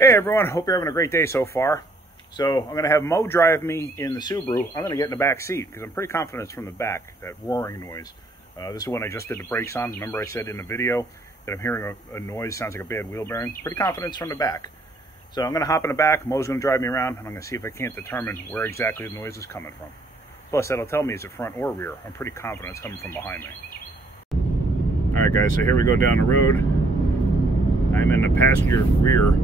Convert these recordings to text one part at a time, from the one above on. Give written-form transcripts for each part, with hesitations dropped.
Hey everyone, hope you're having a great day so far. So I'm going to have Mo drive me in the Subaru. I'm going to get in the back seat because I'm pretty confident it's from the back, that roaring noise. This is when I just did the brakes on. Remember I said in the video that I'm hearing a noise, sounds like a bad wheel bearing. Pretty confident it's from the back. So I'm going to hop in the back, Mo's going to drive me around, and I'm going to see if I can't determine where exactly the noise is coming from. Plus that'll tell me is it front or rear. I'm pretty confident it's coming from behind me. Alright guys, so here we go down the road. I'm in the passenger rear.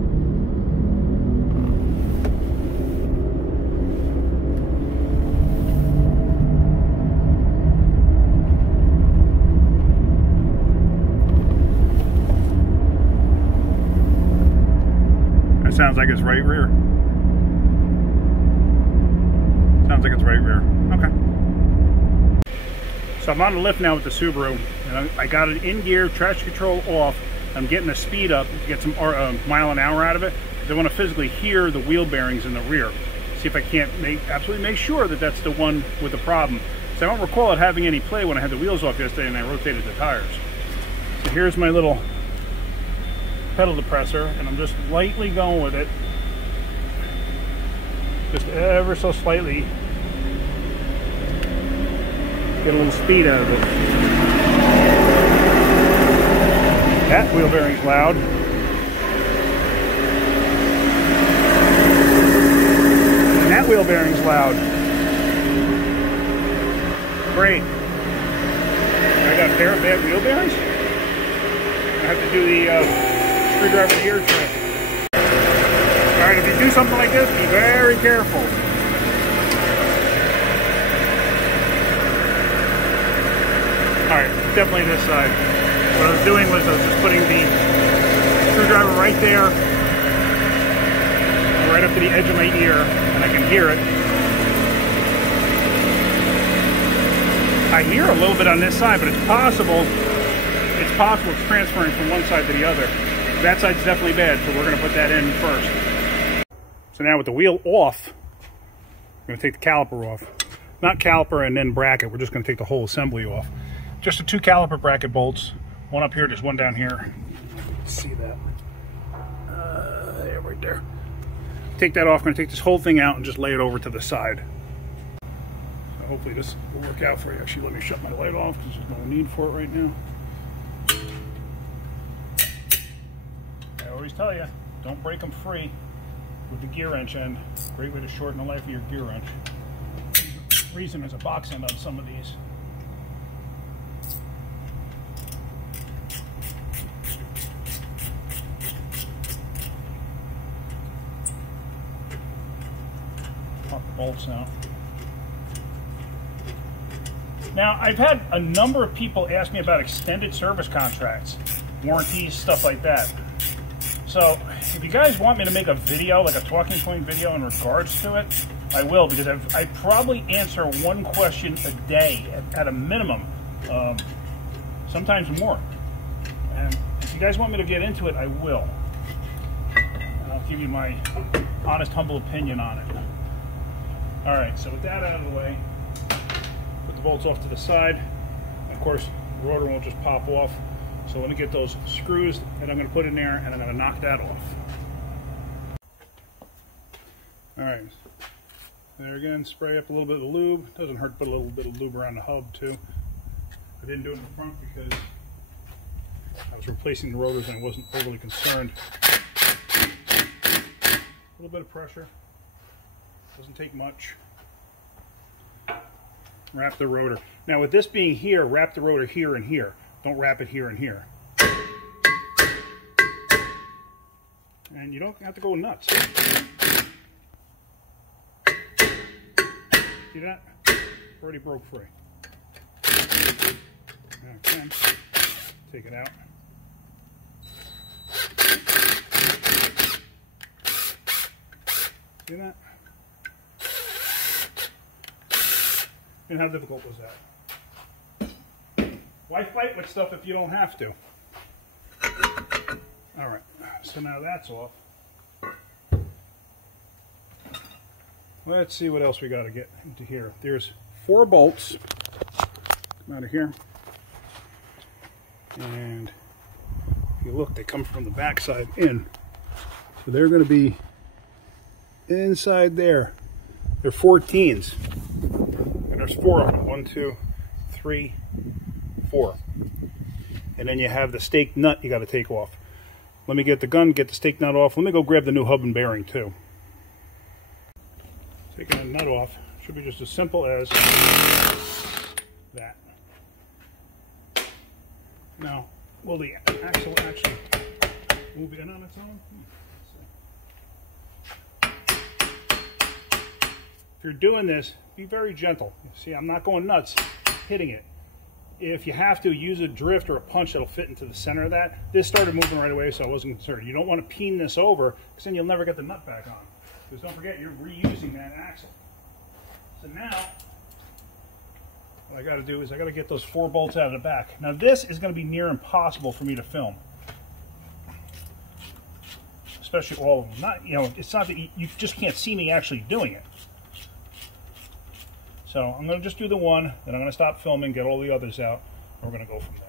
Sounds like it's right rear. Sounds like it's right rear. Okay. So I'm on the lift now with the Subaru, and I got it in gear, traction control off. I'm getting the speed up to get some mile an hour out of it, because I want to physically hear the wheel bearings in the rear. See if I can't absolutely make sure that that's the one with the problem. So I don't recall it having any play when I had the wheels off yesterday and I rotated the tires. So here's my little pedal depressor, and I'm just lightly going with it, just ever so slightly, get a little speed out of it. That wheel bearing's loud. And that wheel bearing's loud. Great. I got a pair of bad wheel bearings. I have to do the screwdriver ear trick. Alright, if you do something like this, be very careful. Alright, definitely this side. What I was doing was I was just putting the screwdriver right there, right up to the edge of my ear, and I can hear it. I hear a little bit on this side, but it's possible it's transferring from one side to the other. That side's definitely bad, so we're going to put that in first. So now with the wheel off, I'm going to take the caliper off. Not caliper and then bracket, we're just going to take the whole assembly off. Just the 2 caliper bracket bolts. One up here, there's one down here. See that? There, right there. Take that off, I'm going to take this whole thing out and just lay it over to the side. So hopefully this will work out for you. Actually, let me shut my light off because there's no need for it right now. I always tell you, don't break them free with the gear wrench end. Great way to shorten the life of your gear wrench. The reason there's a box end on some of these. Pop the bolts out. Now, I've had a number of people ask me about extended service contracts, warranties, stuff like that. So, if you guys want me to make a video, like a talking point video in regards to it, I will, because I probably answer one question a day at a minimum, sometimes more. And if you guys want me to get into it, I will. And I'll give you my honest, humble opinion on it. Alright, so with that out of the way, put the bolts off to the side. Of course, the rotor won't just pop off. So let me get those screws that I'm going to put in there, and I'm going to knock that off. Alright, there again, spray up a little bit of lube. Doesn't hurt to put a little bit of lube around the hub too. I didn't do it in the front because I was replacing the rotors and I wasn't overly concerned. A little bit of pressure, doesn't take much. Wrap the rotor. Now with this being here, wrap the rotor here and here. Don't wrap it here and here. And you don't have to go nuts. See that? Already broke free. Okay. Take it out. See that? And how difficult was that? Why fight with stuff if you don't have to? Alright, so now that's off. Let's see what else we got to get into here. There's 4 bolts. Come out of here. And if you look, they come from the back side in. So they're going to be inside there. They're 14s. And there's 4 of them. 1, 2, 3, 4. And then you have the stake nut you got to take off. Let me get the gun, get the stake nut off. Let me go grab the new hub and bearing too. Taking the nut off should be just as simple as that. Now, will the axle actually move in on its own? If you're doing this, be very gentle. See, I'm not going nuts hitting it. If you have to, use a drift or a punch that'll fit into the center of that. This started moving right away, so I wasn't concerned. You don't want to peen this over, because then you'll never get the nut back on. Because don't forget, you're reusing that axle. So now, what I got to do is I got to get those 4 bolts out of the back. Now this is going to be near impossible for me to film. Especially all of them. Not, you know, it's not that you just can't see me actually doing it. So I'm going to just do the one, then I'm going to stop filming, get all the others out, and we're going to go from there.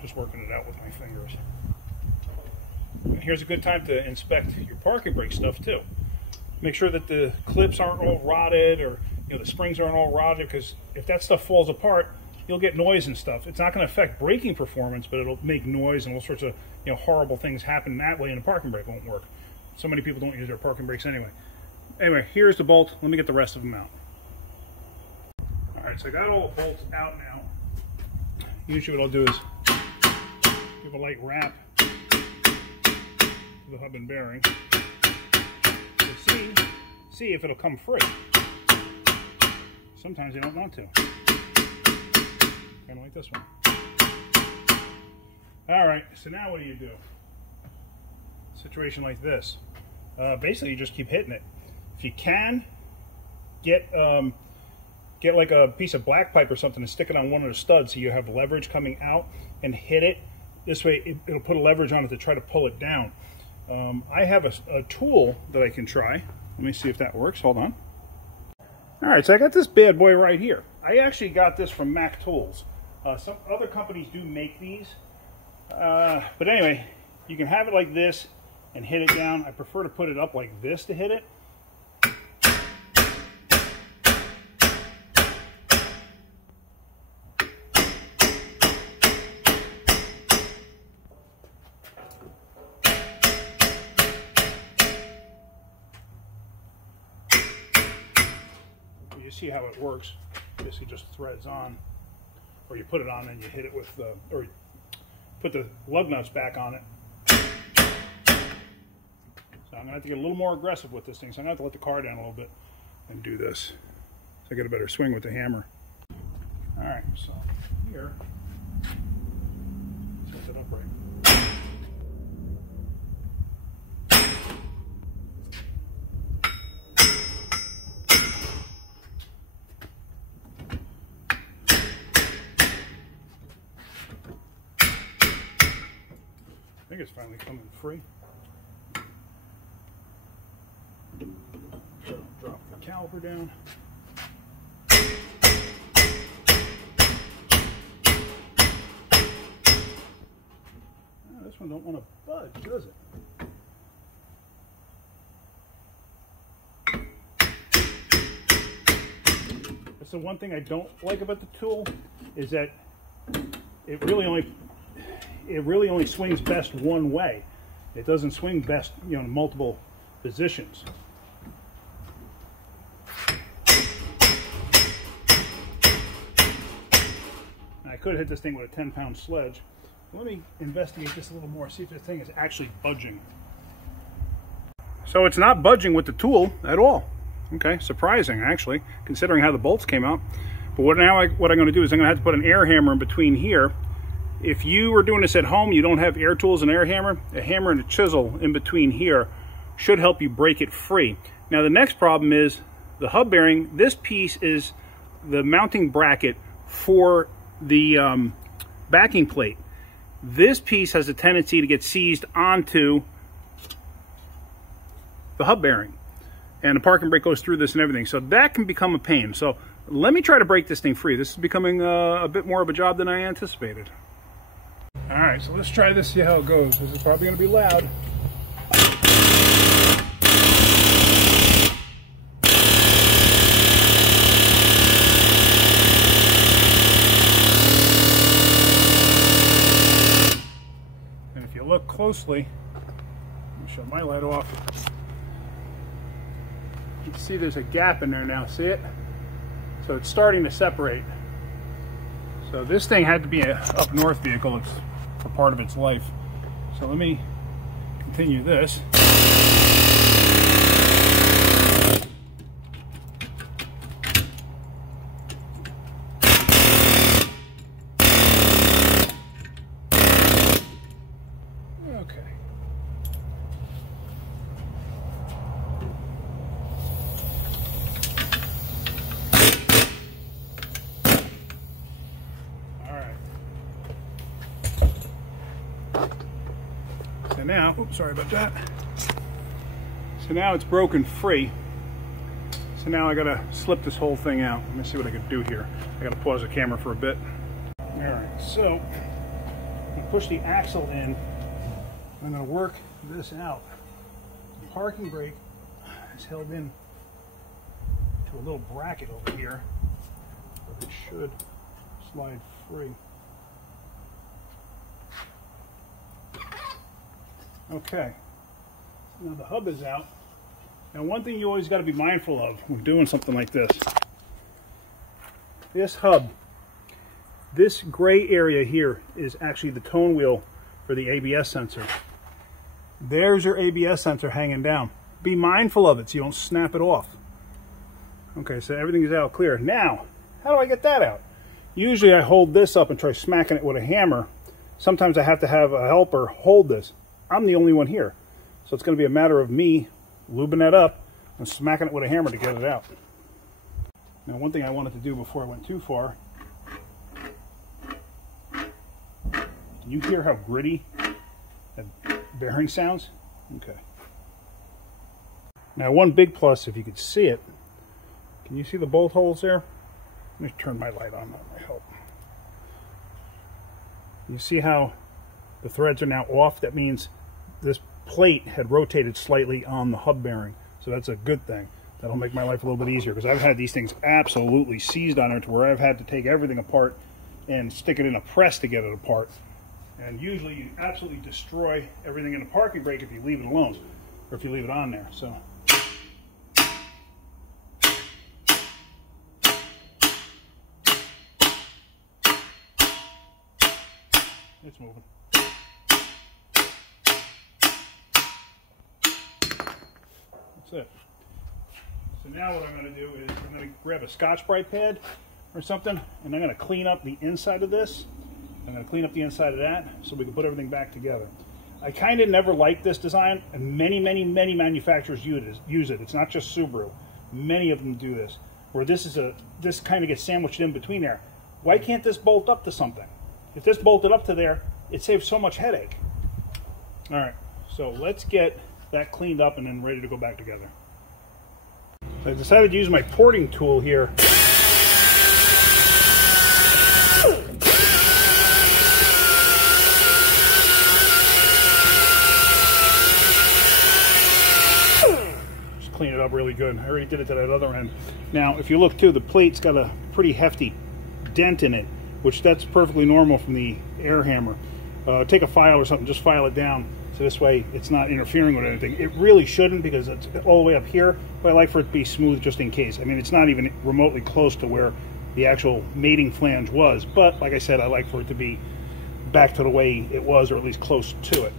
Just working it out with my fingers. And here's a good time to inspect your parking brake stuff too. Make sure that the clips aren't all rotted, or the springs aren't all rotted, because if that stuff falls apart, you'll get noise and stuff. It's not going to affect braking performance, but it'll make noise and all sorts of horrible things happen that way, and the parking brake won't work. So many people don't use their parking brakes anyway. Anyway, here's the bolt. Let me get the rest of them out. Alright, so I got all the bolts out now. Usually what I'll do is give a light wrap to the hub and bearing to see if it'll come free. Sometimes you don't want to. Kind of like this one. Alright, so now what do? Situation like this. Basically you just keep hitting it. If you can, get like a piece of black pipe or something and stick it on one of the studs so you have leverage coming out, and hit it. This way it'll put a leverage on it to try to pull it down. I have a tool that I can try. Let me see if that works. Hold on. Alright, so I got this bad boy right here. I actually got this from Mac Tools. Some other companies do make these. But anyway, you can have it like this and hit it down. I prefer to put it up like this to hit it. You see how it works. Basically just threads on, or you put it on and you hit it with the, or you put the lug nuts back on it. So I'm going to have to get a little more aggressive with this thing, so I'm going to have to let the car down a little bit and do this, so I get a better swing with the hammer. Alright, so here, set it up right. I think it's finally coming free. So drop the caliper down. Oh, this one don't want to budge, does it? That's the one thing I don't like about the tool, is that it really only swings best one way. It doesn't swing best, in multiple positions. I could hit this thing with a 10-pound sledge. Let me investigate this a little more, see if this thing is actually budging. So it's not budging with the tool at all. Okay, surprising actually, considering how the bolts came out. But what I'm going to do is I'm going to have to put an air hammer in between here. If you were doing this at home, you don't have air tools and air hammer, a hammer and a chisel in between here should help you break it free. Now the next problem is the hub bearing. This piece is the mounting bracket for the backing plate. This piece has a tendency to get seized onto the hub bearing, and the parking brake goes through this and everything, so that can become a pain. So let me try to break this thing free. This is becoming a bit more of a job than I anticipated. All All right, so let's try this, see how it goes. This is probably going to be loud. And if you look closely, let me shut my light off. You can see there's a gap in there now, see it? So it's starting to separate. So this thing had to be an up north vehicle for part of its life. So let me continue this. Okay. So now, oops, sorry about that. So now it's broken free. So now I gotta slip this whole thing out. Let me see what I can do here. I gotta pause the camera for a bit. All right, so I'm gonna push the axle in. I'm gonna work this out. The parking brake is held in to a little bracket over here, but it should slide free. Okay, now the hub is out. Now one thing you always got to be mindful of when doing something like this. This hub, this gray area here is actually the tone wheel for the ABS sensor. There's your ABS sensor hanging down. Be mindful of it so you don't snap it off. Okay, so everything is out clear. Now, how do I get that out? Usually I hold this up and try smacking it with a hammer. Sometimes I have to have a helper hold this. I'm the only one here. So it's going to be a matter of me lubing that up and smacking it with a hammer to get it out. Now one thing I wanted to do before I went too far. Can you hear how gritty that bearing sounds? Okay. Now one big plus, if you could see it, can you see the bolt holes there? Let me turn my light on, that might help. You see how the threads are now off? That means this plate had rotated slightly on the hub bearing. So that's a good thing. That'll make my life a little bit easier, because I've had these things absolutely seized on it to where I've had to take everything apart and stick it in a press to get it apart. And usually you absolutely destroy everything in a parking brake if you leave it alone, or if you leave it on there. So it's moving. That's it. So now what I'm going to do is I'm going to grab a Scotch-Brite pad or something, and I'm going to clean up the inside of this. I'm going to clean up the inside of that so we can put everything back together. I kind of never liked this design, and many manufacturers use it. It's not just Subaru. Many of them do this, where this kind of gets sandwiched in between there. Why can't this bolt up to something? If this bolted up to there, it saves so much headache. All right, so let's get that cleaned up and then ready to go back together. So I decided to use my porting tool here. Just clean it up really good. I already did it to that other end. Now, if you look too, the plate's got a pretty hefty dent in it, which that's perfectly normal from the air hammer. Take a file or something, just file it down, so this way it's not interfering with anything. It really shouldn't, because it's all the way up here, but I like for it to be smooth just in case. I mean, it's not even remotely close to where the actual mating flange was, but like I said, I like for it to be back to the way it was, or at least close to it.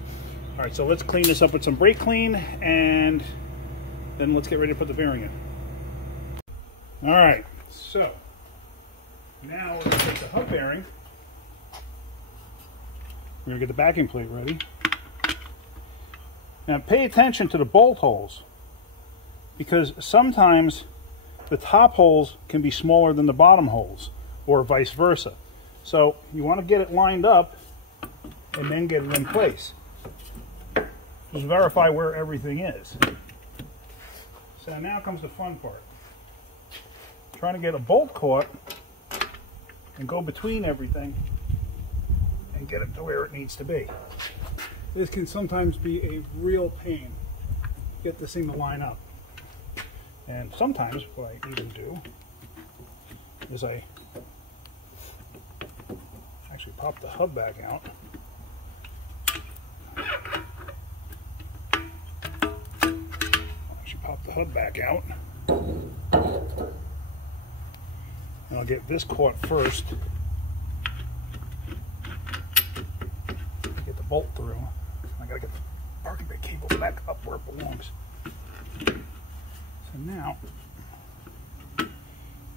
All right, so let's clean this up with some brake clean, and then let's get ready to put the bearing in. All right, so now we're going to take the hub bearing. We're going to get the backing plate ready. Now pay attention to the bolt holes, because sometimes the top holes can be smaller than the bottom holes, or vice versa. So you want to get it lined up and then get it in place. Just verify where everything is. So now comes the fun part. Trying to get a bolt caught and go between everything and get it to where it needs to be. This can sometimes be a real pain, get this thing to line up. And sometimes what I even do is I actually pop the hub back out. Pop the hub back out. And I'll get this caught first. Get the bolt through. I gotta get the parking brake cable back up where it belongs. So now,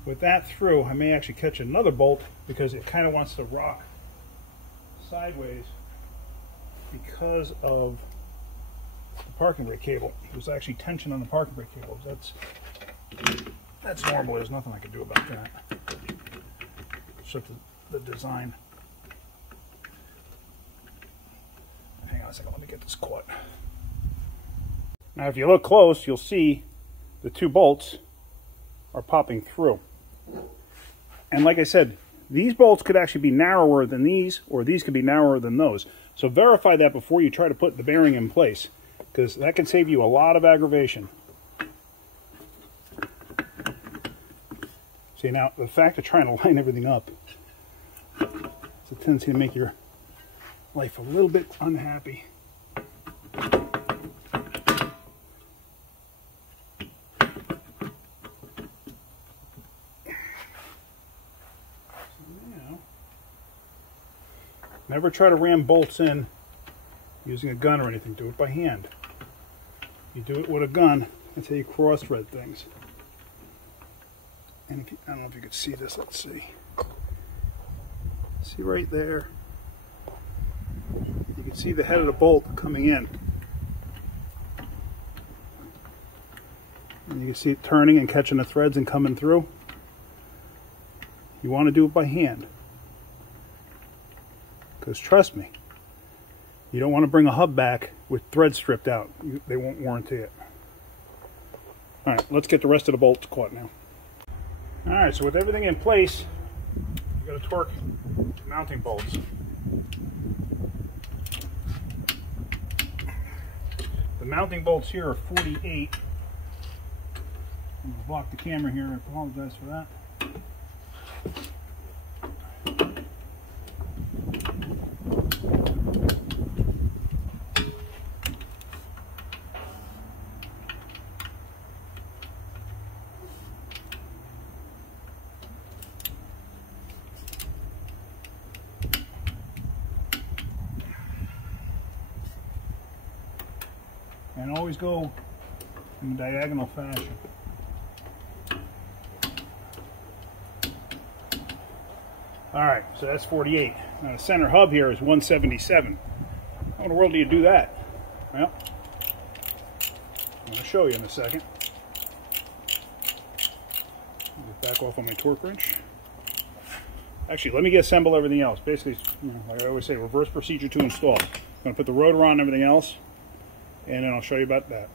with that through, I may actually catch another bolt because it kind of wants to rock sideways because of the parking brake cable. There's actually tension on the parking brake cables. That's normal. There's nothing I can do about that. It's just the design. Hang on a second. Let me get this caught. Now, if you look close, you'll see the two bolts are popping through. And like I said, these bolts could actually be narrower than these, or these could be narrower than those. So verify that before you try to put the bearing in place, because that can save you a lot of aggravation. See, now the fact of trying to line everything up, it's a tendency to make your life a little bit unhappy. Never try to ram bolts in using a gun or anything. Do it by hand. You do it with a gun until you cross-thread things. And if you, I don't know if you can see this. Let's see. See right there? You can see the head of the bolt coming in. And you can see it turning and catching the threads and coming through. You want to do it by hand. Because trust me, you don't want to bring a hub back with threads stripped out. They won't warranty it. Alright, let's get the rest of the bolts caught now. Alright, so with everything in place, you got to torque the mounting bolts. The mounting bolts here are 48. I'm going to block the camera here. I apologize for that. And always go in a diagonal fashion. Alright, so that's 48. Now the center hub here is 177. How in the world do you do that? Well, I'm going to show you in a second. Get back off on my torque wrench. Actually, let me assemble everything else. Basically, like I always say, reverse procedure to install. I'm going to put the rotor on and everything else, and then I'll show you about that.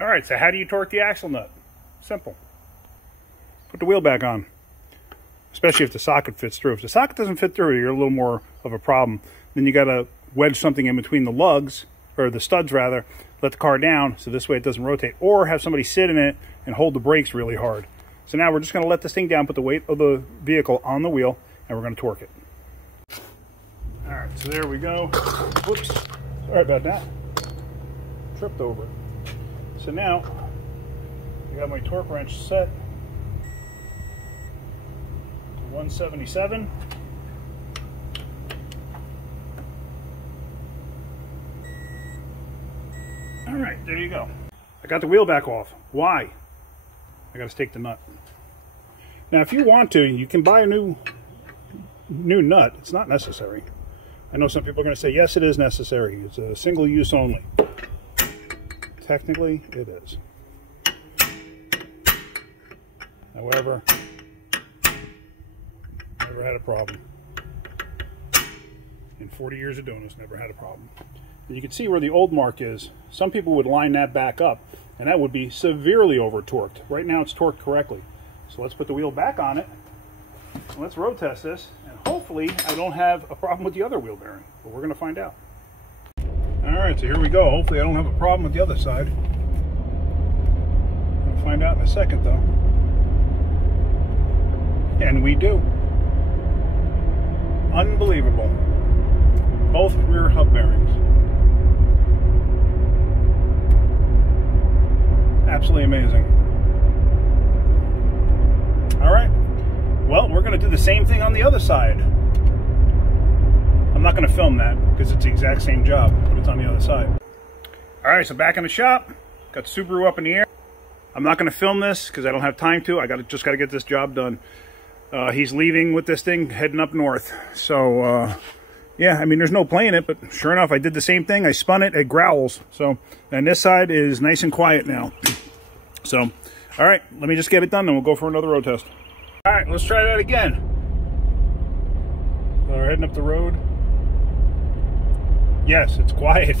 Alright, so how do you torque the axle nut? Simple. Put the wheel back on. Especially if the socket fits through. If the socket doesn't fit through, you're a little more of a problem. Then you got to wedge something in between the lugs, or the studs rather, let the car down so this way it doesn't rotate. Or have somebody sit in it and hold the brakes really hard. So now we're just going to let this thing down, put the weight of the vehicle on the wheel, and we're going to torque it. Alright, so there we go. Whoops. Sorry about that. Tripped over it. So now, I got my torque wrench set to 177. Alright, there you go. I got the wheel back off. Why? I got to stake the nut. Now, if you want to, you can buy a new nut. It's not necessary. I know some people are going to say, yes, it is necessary. It's a single use only. Technically, it is. However, never had a problem. In 40 years of doing this, never had a problem. And you can see where the old mark is. Some people would line that back up, and that would be severely over-torqued. Right now, it's torqued correctly. So let's put the wheel back on it. Let's road test this and hopefully I don't have a problem with the other wheel bearing, but we're going to find out. All right, so here we go. Hopefully I don't have a problem with the other side. We'll find out in a second, though. And we do. Unbelievable. Both rear hub bearings. Absolutely amazing. All right. Well, we're going to do the same thing on the other side. I'm not going to film that because it's the exact same job, but it's on the other side. All right, so back in the shop. Got Subaru up in the air. I'm not going to film this because I don't have time to. Just got to get this job done. He's leaving with this thing, heading up north. So, yeah, I mean, there's no playing it, but sure enough, I did the same thing. I spun it, it growls. So, and this side is nice and quiet now. So, all right, let me just get it done, and we'll go for another road test. All right, let's try that again. So we're heading up the road. Yes, it's quiet.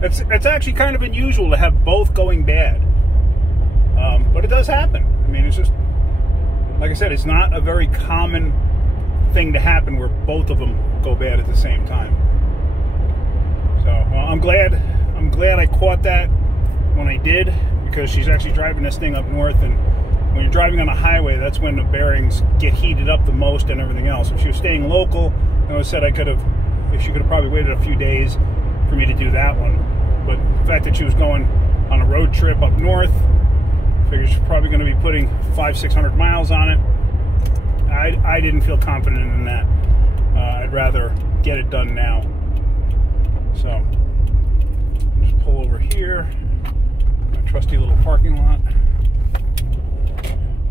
It's actually kind of unusual to have both going bad. But it does happen. I mean, it's just, like I said, it's not a very common thing to happen where both of them go bad at the same time. So I'm glad I caught that when I did, because she's actually driving this thing up north, and when you're driving on a highway, that's when the bearings get heated up the most and everything else. If she was staying local, I said she could have probably waited a few days for me to do that one. But the fact that she was going on a road trip up north, I figured she's probably going to be putting 500-600 miles on it. I didn't feel confident in that. I'd rather get it done now. So just pull over here, my trusty little parking lot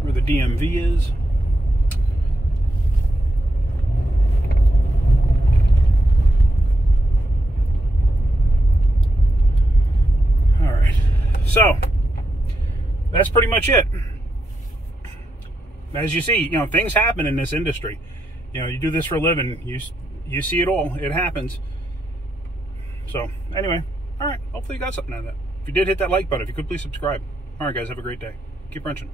where the DMV is. All right, so that's pretty much it. As you see, things happen in this industry. You do this for a living. You see it all. It happens. So anyway, all right. Hopefully you got something out of that. If you did, hit that like button. If you could, please subscribe. All right, guys. Have a great day. Keep wrenching.